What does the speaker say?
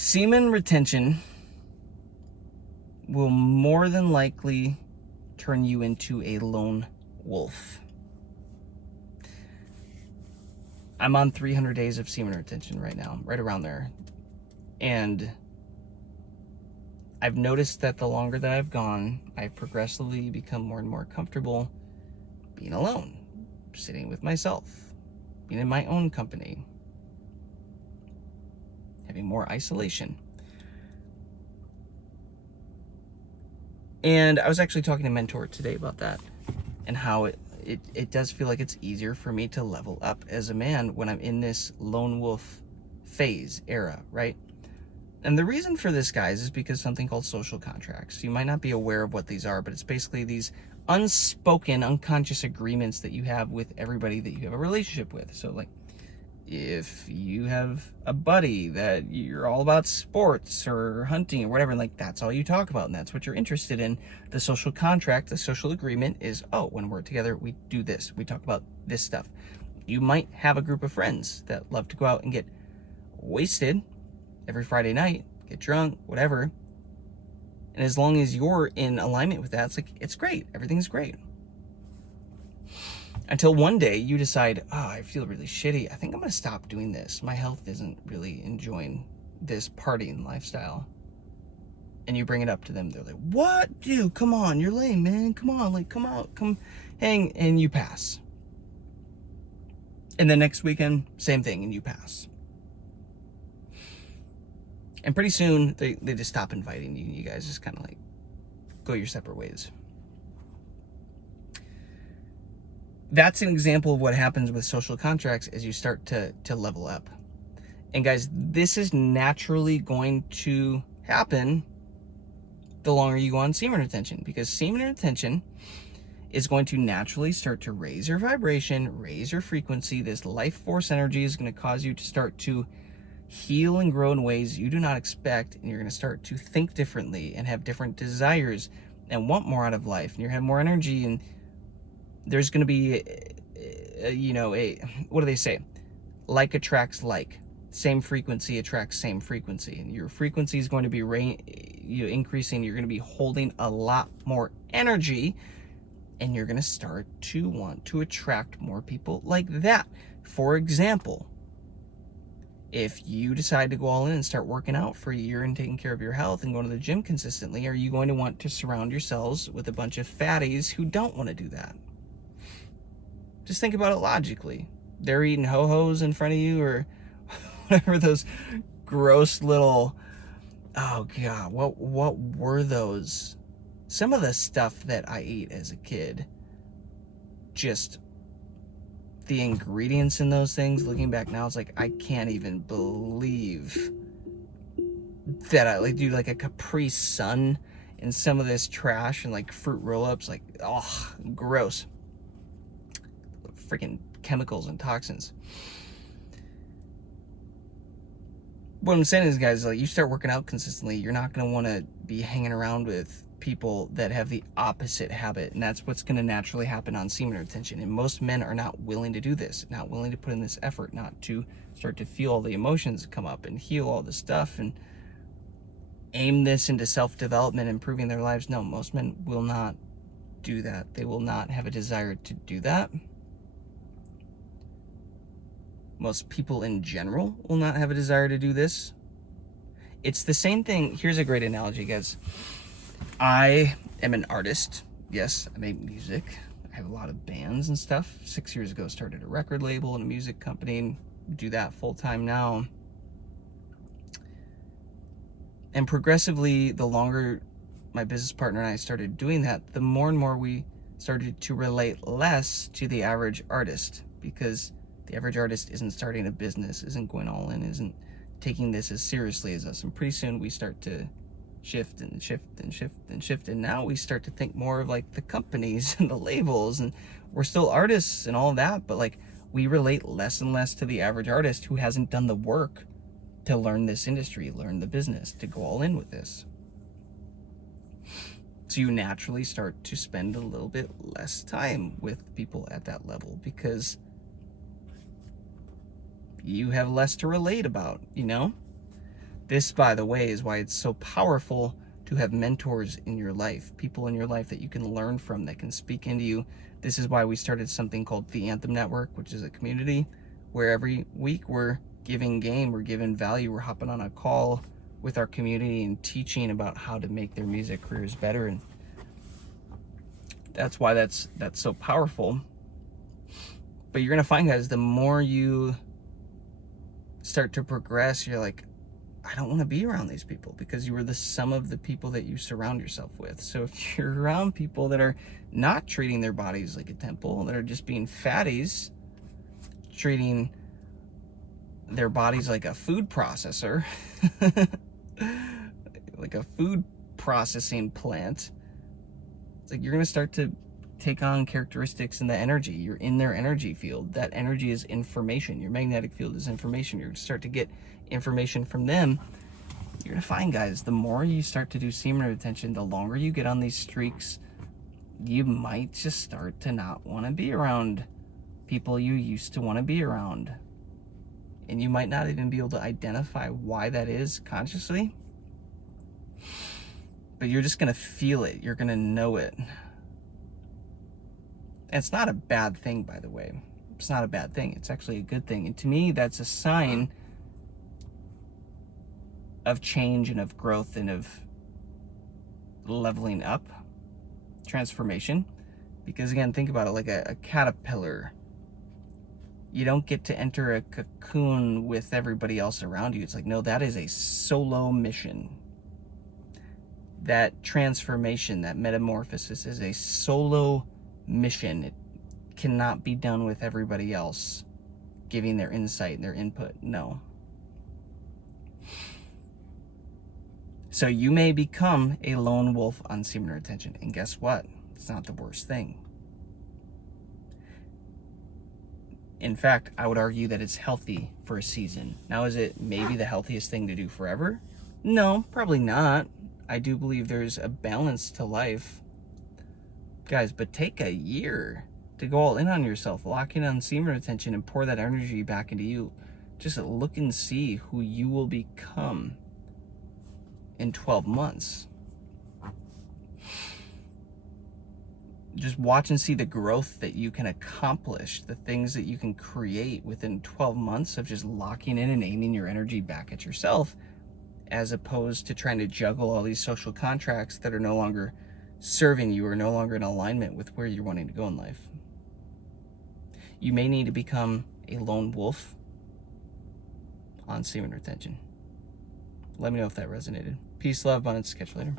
Semen retention will more than likely turn you into a lone wolf. I'm on 300 days of semen retention right now, right around there. And I've noticed that the longer that I've gone, I've progressively become more and more comfortable being alone, sitting with myself, being in my own company, having more isolation. And I was actually talking to a mentor today about that and how it does feel like it's easier for me to level up as a man when I'm in this lone wolf phase era, right? And the reason for this, guys, is because something called social contracts. You might not be aware of what these are, but it's basically these unspoken, unconscious agreements that you have with everybody that you have a relationship with. So, like, if you have a buddy that you're all about sports or hunting or whatever, like that's all you talk about and that's what you're interested in, the social contract, the social agreement is, oh, when we're together, we do this. We talk about this stuff. You might have a group of friends that love to go out and get wasted every Friday night, get drunk, whatever. And as long as you're in alignment with that, it's like, it's great. Everything's great. Until one day you decide, oh, I feel really shitty. I think I'm going to stop doing this. My health isn't really enjoying this partying lifestyle. And you bring it up to them. They're like, what? Dude, come on. You're lame, man. Come on. Like, come out. Come hang. And you pass. And the next weekend, same thing. And you pass. And pretty soon, they just stop inviting you. You guys just kind of like go your separate ways. That's an example of what happens with social contracts as you start to level up. And guys, this is naturally going to happen the longer you go on semen retention, because semen retention is going to naturally start to raise your vibration, raise your frequency. This life force energy is going to cause you to start to heal and grow in ways you do not expect, and you're going to start to think differently and have different desires and want more out of life, and you're going to have more energy, and there's going to be what do they say? Like attracts like. Same frequency attracts same frequency. And your frequency is going to be increasing. You're going to be holding a lot more energy. And you're going to start to want to attract more people like that. For example, if you decide to go all in and start working out for a year and taking care of your health and going to the gym consistently, are you going to want to surround yourselves with a bunch of fatties who don't want to do that? Just think about it logically. They're eating ho-hos in front of you, or whatever those gross little, oh God, what were those? Some of the stuff that I ate as a kid, just the ingredients in those things, looking back now, it's like, I can't even believe that I like do like a Capri Sun in some of this trash and like fruit roll-ups, like, oh, gross. Freaking chemicals and toxins. What I'm saying is, guys, like, you start working out consistently, you're not going to want to be hanging around with people that have the opposite habit, and that's what's going to naturally happen on semen retention. And most men are not willing to do this, not willing to put in this effort, not to start to feel all the emotions come up and heal all the stuff and aim this into self-development, improving their lives. No, most men will not do that. They will not have a desire to do that. Most people in general will not have a desire to do this. It's the same thing. Here's a great analogy, guys. I am an artist. Yes, I make music. I have a lot of bands and stuff. 6 years ago, started a record label and a music company, and do that full time now. And progressively, the longer my business partner and I started doing that, the more and more we started to relate less to the average artist, because the average artist isn't starting a business, isn't going all in, isn't taking this as seriously as us. And pretty soon we start to shift and shift and shift and shift. And now we start to think more of like the companies and the labels, and we're still artists and all that, but like we relate less and less to the average artist who hasn't done the work to learn this industry, learn the business, to go all in with this. So you naturally start to spend a little bit less time with people at that level, because you have less to relate about, you know? This, by the way, is why it's so powerful to have mentors in your life, people in your life that you can learn from, that can speak into you. This is why we started something called the Anthem Network, which is a community where every week we're giving game, we're giving value, we're hopping on a call with our community and teaching about how to make their music careers better. And that's why that's so powerful. But you're gonna find, guys, the more you start to progress, you're like, I don't want to be around these people, because you are the sum of the people that you surround yourself with. So if you're around people that are not treating their bodies like a temple, that are just being fatties, treating their bodies like a food processor, like a food processing plant, it's like you're going to start to take on characteristics in the energy. You're in their energy field. That energy is information. Your magnetic field is information. You're going to start to get information from them. You're going to find, guys, the more you start to do semen retention, the longer you get on these streaks, you might just start to not want to be around people you used to want to be around. And you might not even be able to identify why that is consciously. But you're just going to feel it. You're going to know it. And it's not a bad thing, by the way. It's not a bad thing. It's actually a good thing. And to me, that's a sign of change and of growth and of leveling up, transformation. Because again, think about it like a caterpillar. You don't get to enter a cocoon with everybody else around you. It's like, no, that is a solo mission. That transformation, that metamorphosis is a solo mission. It cannot be done with everybody else giving their insight and their input. No. So you may become a lone wolf on semen retention. And guess what? It's not the worst thing. In fact, I would argue that it's healthy for a season. Now, is it maybe the healthiest thing to do forever? No, probably not. I do believe there's a balance to life. Guys, but take a year to go all in on yourself, lock in on semen retention, and pour that energy back into you. Just look and see who you will become in 12 months. Just watch and see the growth that you can accomplish, the things that you can create within 12 months of just locking in and aiming your energy back at yourself, as opposed to trying to juggle all these social contracts that are no longer serving you or no longer in alignment with where you're wanting to go in life. You may need to become a lone wolf on semen retention. Let me know if that resonated. Peace, love, abundance. Catch you later.